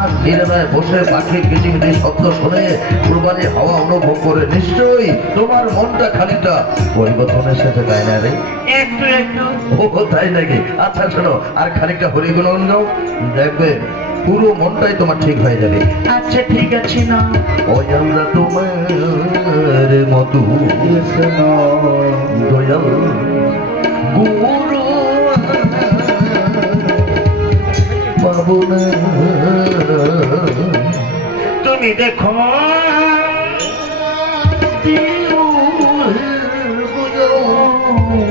আর নিরালায় বসে পাখির কিচিমিচি শব্দ শুনে কুরবানির হাওয়া অনুভব করে নিশ্চয়ই তোমার মনটা খানিকটা পরিবর্তন এসেছে, তাই না রে? একটু একটু। ও তাই নাকি? আচ্ছা শোনো, আর খানিকটা হরিগুণ গাও, দেখবে পুরো মনটাই তোমার ঠিক হয়ে যাবে। আচ্ছা ঠিক আছে না। ওই আমরা তোমার মতো দয়াল গুরু পাবো না। তুমি দেখো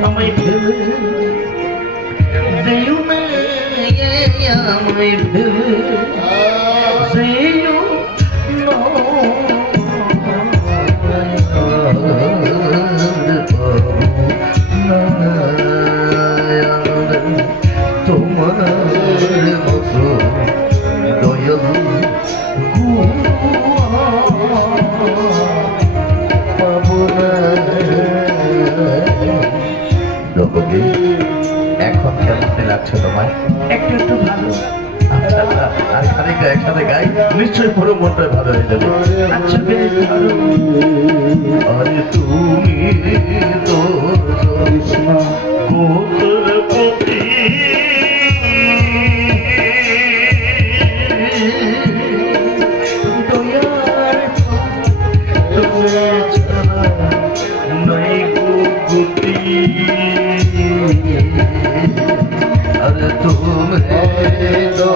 আমায় ফেলে যেও না, আমায় ফেলে যেও তোমার মতো দয়াল পাবো না। এখন কেমন লাগছে তোমায়? একটু একটু ভালো। আচ্ছা আর খানিকটা একসাথে গাই, নিশ্চয়ই পুরো মনটাই ভালো হয়ে যাবে। আচ্ছা বেশ ভালো। আরে তুমি তো কোটিপতি, দয়ার তুমি ছাড়া নাই গতি। আরে তুমি তো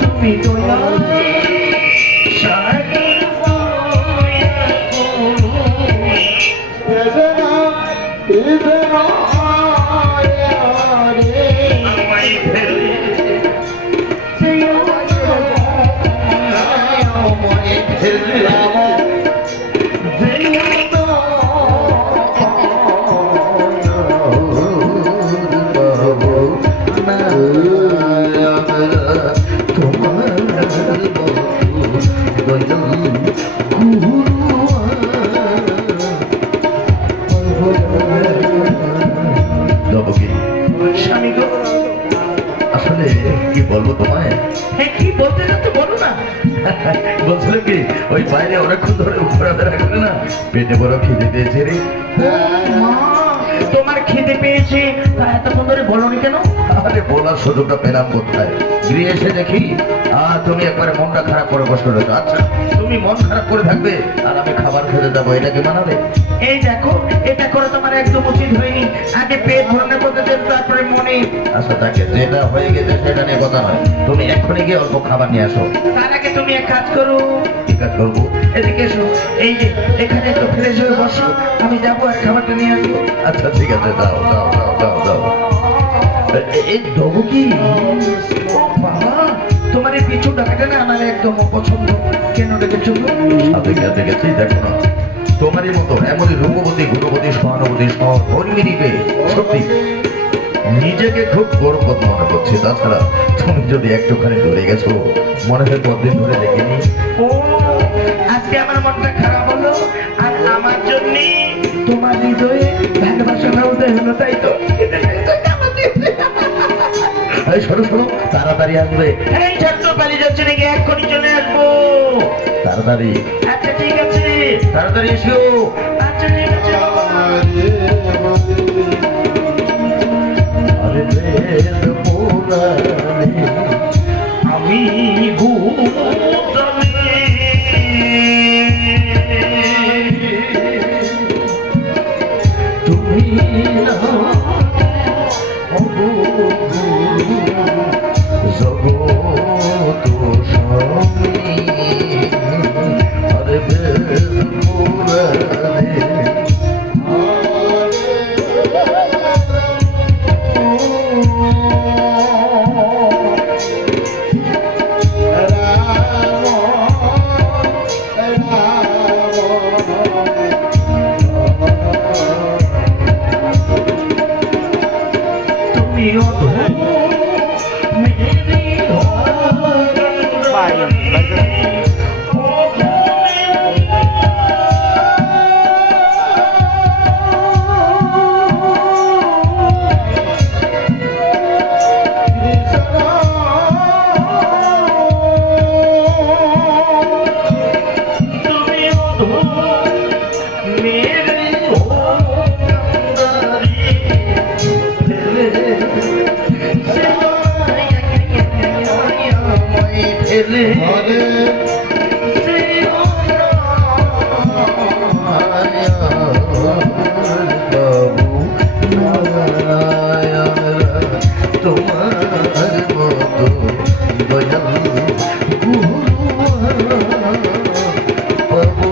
তুমি দয়াল সারা আমায় ফেলে যেও না, আমায় ফেলে স্বামী গো। আসলে কি বলবো তোমায়? হ্যাঁ কি বলতে তো বলো না। বলছিলাম কি, ওই বাইরে অনেকক্ষণ ধরে ঘোরাফেরা করে না, পেটে বড় খিদে পেয়েছে রে। মা, তোমার খিদে পেয়েছে তা এতক্ষণ ধরে বলোনি কেন? আরে বলার সুযোগটা পেলাম কোথায়? গৃহে এসে দেখি তুমি একবারে মনটা খারাপ করে বসে রয়েছো। আচ্ছা তুমি মন খারাপ করে থাকবে আর আমি খাবার খেতে যাবো, এটা কি মানাবে? এই দেখো, এটা করে তোমার একদম উচিত হয়নি। আগে পেট ভরনে করতে দেন, তারপরে মনে। আচ্ছা তাকে যেটা হয়ে গেছে সেটা নিয়ে কথা নয়, তুমি এক্ষুনি গিয়ে অল্প খাবার নিয়ে আসো। তার আগে তুমি এক কাজ করো, কি কাজ করবো? এদিকে এসো। এই যে এখানে একটু ফ্রেশ হয়ে বসো, আমি যাবো আর খাবারটা নিয়ে আসবো। আচ্ছা ঠিক আছে, দাও দাও দাও দাও দাও। এই দেবো কি? বাবা, তোমার এই পিছু ডাকাটা না আমার একদম অপছন্দ। কেন ডেকেছো? সাথে গেছে গেছি, দেখো না তোমারই মতো এমনই রূপবতী গুণবতী সহানুভূতি সহকর্মী নিবে, সত্যি নিজেকে খুব গর্ববোধ মনে করছে। তাছাড়া তুমি যদি একটুখানি দূরে গেছো, মনে হয় কতদিন ধরে দেখিনি। ও, আজকে আমার মনটা খারাপ হলো আর আমার জন্য তোমার হৃদয়ে ভালোবাসার উদয় হলো, তাই তো? এই শোনো শোনো, তাড়াতাড়ি আসবে। এই ছোট্ট পালিয়ে যাচ্ছে নাকি? এক্ষুনি চলে আসবো। তাড়াতাড়ি। আচ্ছা ঠিক আছে, তাড়াতাড়ি এসো। আচ্ছা ঠিক আছে বাবা। আরে বেল পোড়ালে আমি ঘুমোতামে, তুমি না জগত স্বামী। আরে বেল পোড়ালে গেলে তোমার মতো দয়াল গুরু পাবো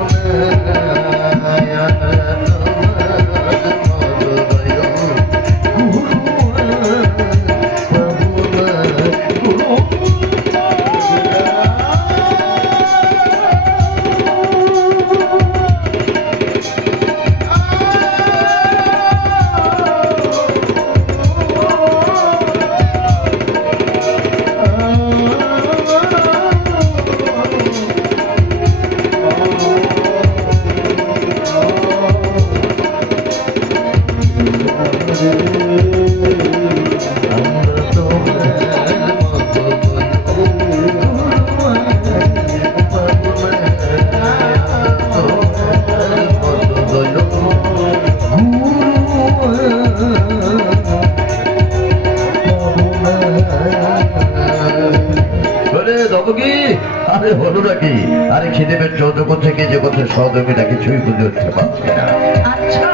আরে হলো নাকি? আরে খেতে পেট যতক্ষণ থেকে যে কথা সহযোগীটা কিছুই বুঝে উঠতে পারছি না। আচ্ছা,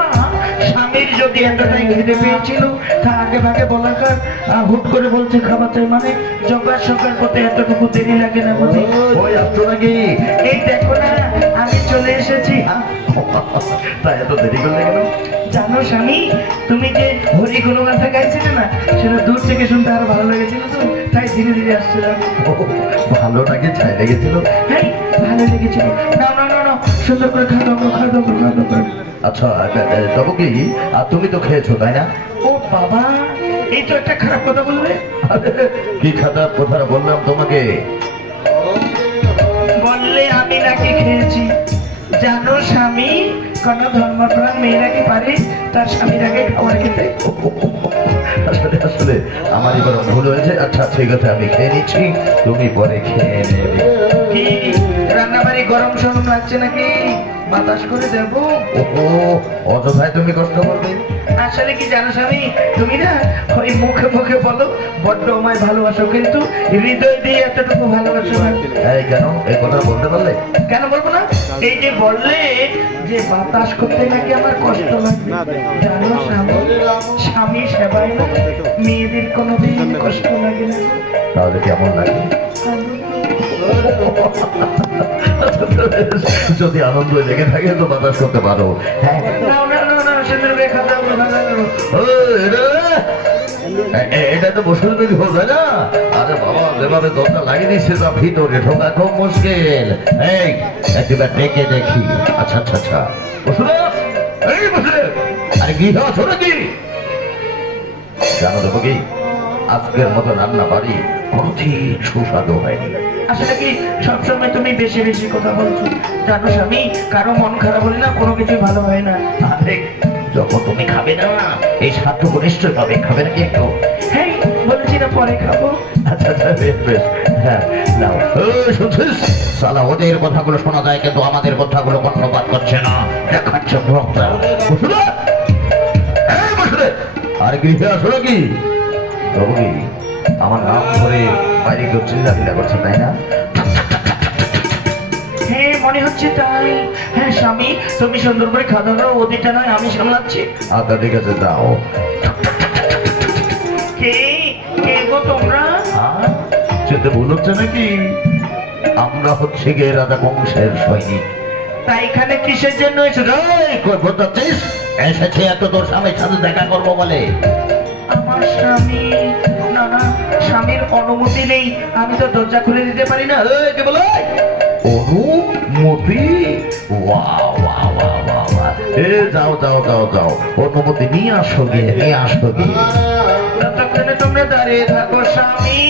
স্বামীর যদি এতটাই খিদে পেয়েছিল তা আগে ভাগে বলার কার হুট করে বলছে খাবার চাই, মানে জোগাড় সকার করতে এতটুকু দেরি লাগে না বুঝি? ওই আসছো নাকি? এই দেখো না, আমি চলে এসেছি। তাই এত দেরি করলে কেন? জানো স্বামী, তুমি যে হরি গুণগাথা গাইছিলে না, সেটা দূর থেকে শুনতে আরো ভালো লেগেছিল, তো তাই ধীরে ধীরে আসছিলাম। ভালো নাকি ছাই লেগেছিল? হ্যাঁ, ভালো লেগেছিল। না না না না, সুন্দর করে খাওয়া দাওয়া করো, খাওয়া দাওয়া করো, খাওয়া দাওয়া করো। আচ্ছা তবু কি আর তুমি তো খেয়েছো তাই না? ও বাবা, এই তো একটা খারাপ কথা বললে। আরে, কি খারাপ কথা বললাম তোমাকে? বললে আমি নাকি খেয়েছি। জানো স্বামী, কোন ধর্মপ্রাণ মেয়েরা কি পারে তার স্বামীর আগে খাবার খেতে? আসলে আসলে আমার এবার ভুল হয়েছে। আচ্ছা ঠিক আছে, আমি খেয়ে নিচ্ছি, তুমি পরে খেয়ে নেবে। কি রান্নাবাড়ি গরম সরম লাগছে নাকি? বাতাস করে দেবো? ও অযথায় তুমি কষ্ট করবে। আসলে কি জানো স্বামী, তুমি না ওই মুখে মুখে বলো বড্ড আমায় ভালোবাসো, কিন্তু হৃদয় দিয়ে এতটুকু ভালোবাসো না। এই কেন এই কথা বলতে পারলে? কেন বলবো না? এই যে বললে যে বাতাস করতে নাকি আমার কষ্ট লাগে। জানো স্বামী, স্বামী সেবায় না মেয়েদের কোনোদিন কষ্ট লাগে না। তাহলে কেমন লাগে? যদি আনন্দ লেগে থাকে তো বাতাস করতে পারো। হ্যাঁ না না না না, সুন্দর করে খাতা এটা তো বসুর তৈরি হবে না। আরে বাবা, যেভাবে দরজা লাগিয়ে দিচ্ছে তা ভিতরে ঢোকা খুব মুশকিল। এই একবার ডেকে দেখি। আচ্ছা আচ্ছা আচ্ছা, বসুরা, এই বসুরে, আরে গৃহ আছো নাকি? জানো দেবো কি, আজকের মতো রান্না বাড়ি কোনদিন সুস্বাদু হয়নি। আসলে কি সবসময় তুমি বেশি বেশি কথা বলছো? জানো স্বামী, কারো মন খারাপ হলে না কোনো কিছু ভালো হয় না। আরে যখন তুমি খাবে না, এই স্বার্থক নিশ্চয় পাবে। খাবে নাকি একটু? হ্যাঁ, বলেছি না পরে খাবো। আচ্ছা আচ্ছা, বেশ বেশ, হ্যাঁ নাও। শুনছিস, সালা ওদের কথাগুলো শোনা যায় কিন্তু আমাদের কথাগুলো কর্ণপাত করছে না, দেখাচ্ছে ভক্তা। আর গৃহে আসো নাকি? তবু কি আমার নাম ধরে বাইরে কেউ চিল্লাচিল্লা করছে তাই না? হ্যাঁ, মনে হচ্ছে তাই। হ্যাঁ স্বামী, তুমি সুন্দর করে খাওয়া দাও, ওদিকটা নয় আমি সামলাচ্ছি। আচ্ছা ঠিক আছে, দাও। কে কে গো তোমরা? সেটা ভুল হচ্ছে নাকি? আমরা হচ্ছে গিয়ে রাজা বংশের সৈনিক। তাই এখানে কিসের জন্য এসেছো? এসেছে এত তোর স্বামীর সাথে দেখা করবো বলে। আমার স্বামী, না না, স্বামীর অনুমতি নেই, আমি তো দরজা খুলে দিতে পারি না। কে বলে? অনুমতি? বাহ বাহ বাহ বাহ বাহ। যাও যাও যাও যাও, অনুমতি নিয়ে আসো গিয়ে, নিয়ে আসো গিয়ে। ততক্ষণে তোমরা দাঁড়িয়ে থাকো স্বামী।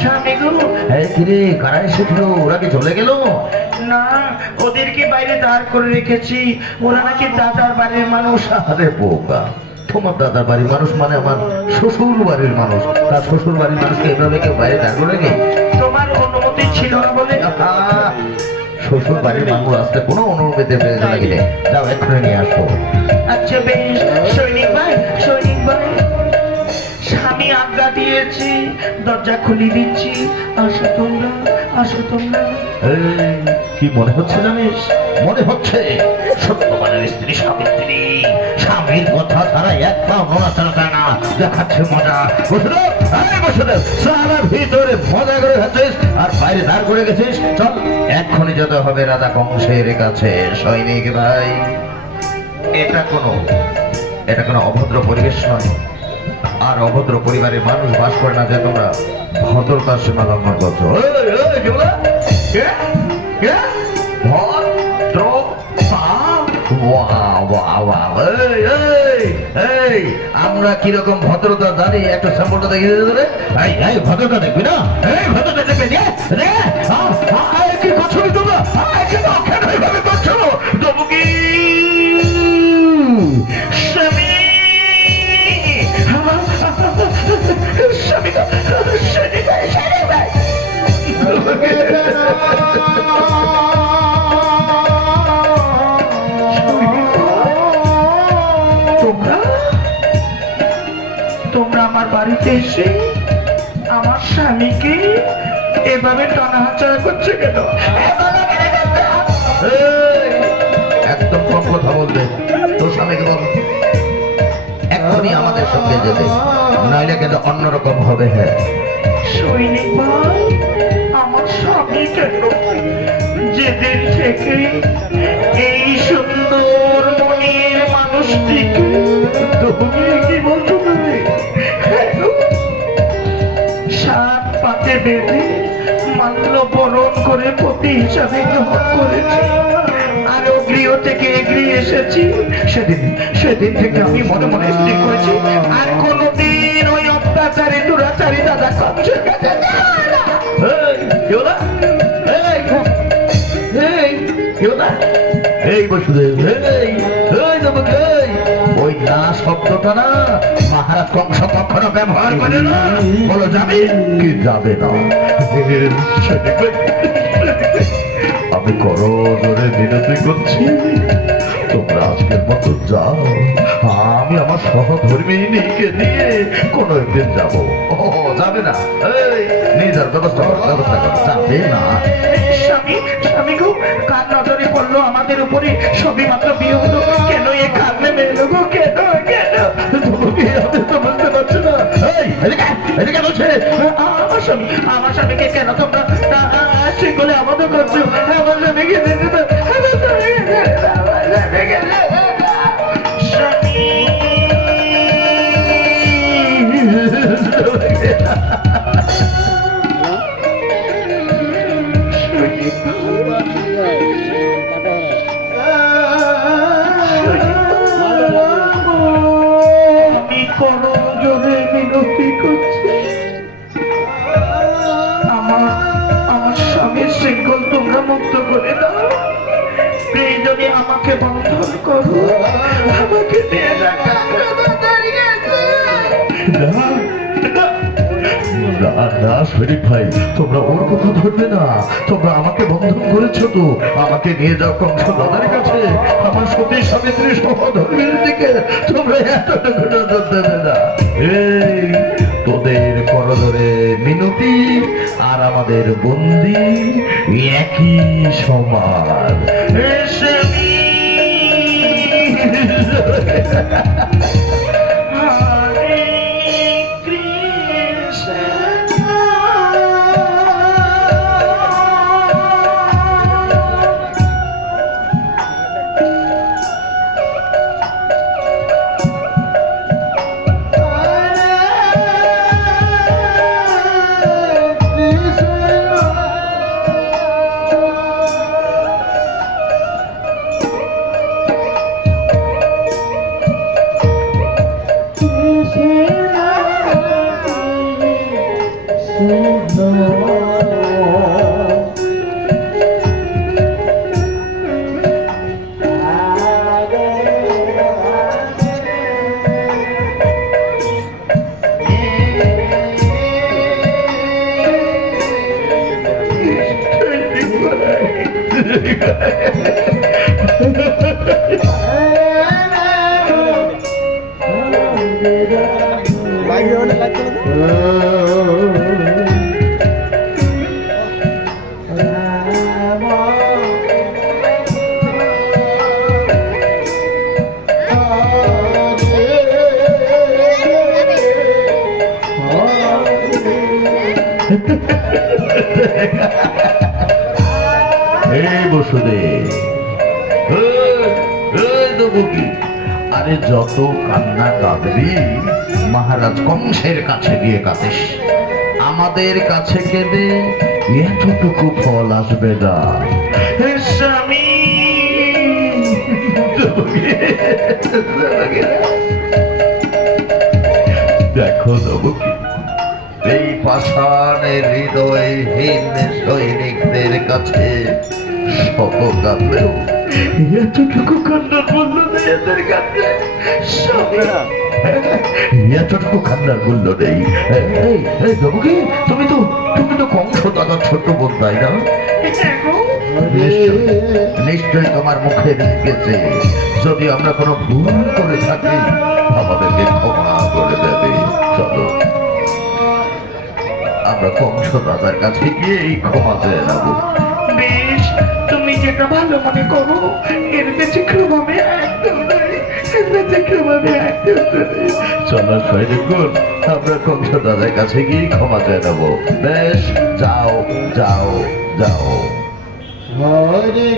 স্বামী গো, এই কিরে, কারা এসেছিল? ওরা কি চলে গেল? না, ওদেরকে বাইরে দাঁড় করে রেখেছি, ওরা নাকি দাদার বাড়ির মানুষ। আরে বোকা, তোমার দাদার বাড়ির মানুষ মানে আমার শ্বশুর বাড়ির মানুষ। তার শ্বশুর বাড়ির মানুষকে এভাবে কেউ বাইরে দাঁড় করে গে? তোমার অনুমতি ছিল না বলে। শ্বশুর বাড়ির মানুষ আসতে কোনো অনুমতি প্রয়োজন লাগিলে, যাও এক্ষুনি নিয়ে আসো। আচ্ছা বেশ, সৈনিক ভাই, সৈনিক ভাই, স্বামী আজ্ঞা দিয়েছি, দরজা খুলে দিচ্ছি, আসো তোমরা, আসো তোমরা। এই, কি মনে হচ্ছে জানিস? মনে হচ্ছে সত্যবানের স্ত্রী সাবিত্রী স্বামীর কথা ছাড়া এক পাও নড়াচড়া করে না, দেখাচ্ছে মজা। বসুদেব, এই বসুদেব, সারা ভিতরে মজা করে খাচ্ছিস আর বাইরে দাঁড় করে গেছিস। চল এক্ষুনি যেতে হবে রাজা কংসের কাছে। সৈনিক ভাই, এটা কোনো অভদ্র পরিবেশ নয়, আর অভদ্র পরিবারের মানুষ বাস করে না যে তোমরা ভদ্রতার সীমা লঙ্ঘন করছো। কি বলে? কে? কে? ভদ্রতা? বাহ, বাহ, বাহ। এই, আমরা কিরকম ভদ্রতা জানি একটু স্যাম্পলটা দেখিয়ে দিতে দেবে? এই ভদ্রতা দেখবি না? এই ভদ্রতা দেখবি না? কি করছো তোমরা? কেন অজ্ঞান হয়ে ভাবে করছো? তবু কি স্বামী, স্বামী গো, স্বামী ভাই, স্বামী ভাই। তোমরা আমার বাড়িতে এসে আমার স্বামীকে এভাবে টানাহাচড়া করছে কেন? এই, একদম কম কথা বলবে। তোর স্বামীকে বল এখনই আমাদের সঙ্গে যেতে, নাইলে কিন্তু অন্যরকম হবে। হ্যাঁ সৈনিক ভাই, আমার স্বামী কেন যেদিন থেকে এই সুন্দর মনের মানুষটিকে, তুমি কি বলছো তুমি, সাত পাতে বেঁধে মাল্য বরণ করে পতি হিসাবে গ্রহণ করেছে, আরো গৃহ থেকে এগিয়ে এসেছি, সেদিন থেকে আমি মনে মনে স্থির করেছি আর কোনদিন ওই অত্যাচারী দুরাচারী দাদা কংসের কাছে যাবো না। এই বসুদেব, ওই না শব্দটা না মহারাজ কংস কখনো ব্যবহার করে না। বলো যাবে কি যাবে না? আমি করজোরে বিনতি করছি, তোমরা আজকের মতো যাও। আমি আমার সহধর্মিনীকে নিয়ে কোনো একদিন যাবো। ও যাবে না? এই নিজের ব্যবস্থা করো, যাবে না। স্বামী গো, কার নজরে পড়লো আমাদের উপরে? সবই মাত্র বিয়ে হলো, কেন এ কার নেমে এলো গো? কেন কেন আমি তো বুঝতে পারছি না। এই এদিকে বলছে আমার স্বামীকে কেন তোমরা সেগুলো আমাদের করছো? আমার স্বামীকে দিতে দাও, আমার স্বামীকে আমি কোনো জোরে মিনতি করছি, আমার স্বামীর শৃঙ্খল তোমরা মুক্ত করে দাও, প্রয়োজনে আমাকে বন্ধন করো, আমাকে নিয়ে রাখা না শরীফ ভাই, তোমরা ওর কথা ধরবে না। তোমরা আমাকে বন্ধন করেছো তো, আমাকে নিয়ে যাও কংস দাদার কাছে। আমার সতী সাবিত্রী সহধর্মীর দিকে তোমরা এতটুকু নজর দেবে না। এই তোদের করজোরে মিনতি আর আমাদের বন্দি একই সমান। লাইভ হলে লাইভ চলে এই বসুদেব, এই দেবকী, আরে যত কান্না কাঁদবি মহারাজ কংসের কাছে গিয়ে কাঁদিস, আমাদের কাছে কেঁদে এতটুকু ফল আসবে না। স্বামী, দেখো দেবকী, এই পাষাণের হৃদয়হীন সৈনিকদের কাছে শত কাঁদলেও এতটুকু কান্নার মূল্য নেই এদের কাছে। স্বামী, এতটুকু কান্নার মূল্য নেই। এই এই দেবকী, তুমি তো কংস দাদার ছোট বোন, তাই না? নিশ্চয়ই তোমার মুখে লিখেছে, যদি আমরা কোনো ভুল করে থাকি আমাদেরকে ক্ষমা করে দেবে। চলো আমরা কংস দাদার কাছে গিয়ে এই ক্ষমা চেয়ে নেবো। বেশ, তুমি যেটা ভালো মনে করো, এর ব্যতিক্রমে একদম নাই, এর ব্যতিক্রমে একদম নাই। চলো সৈনিকগণ, আমরা কংস দাদার কাছে গিয়ে ক্ষমা চেয়ে নেবো। বেশ, যাও যাও যাও। হরে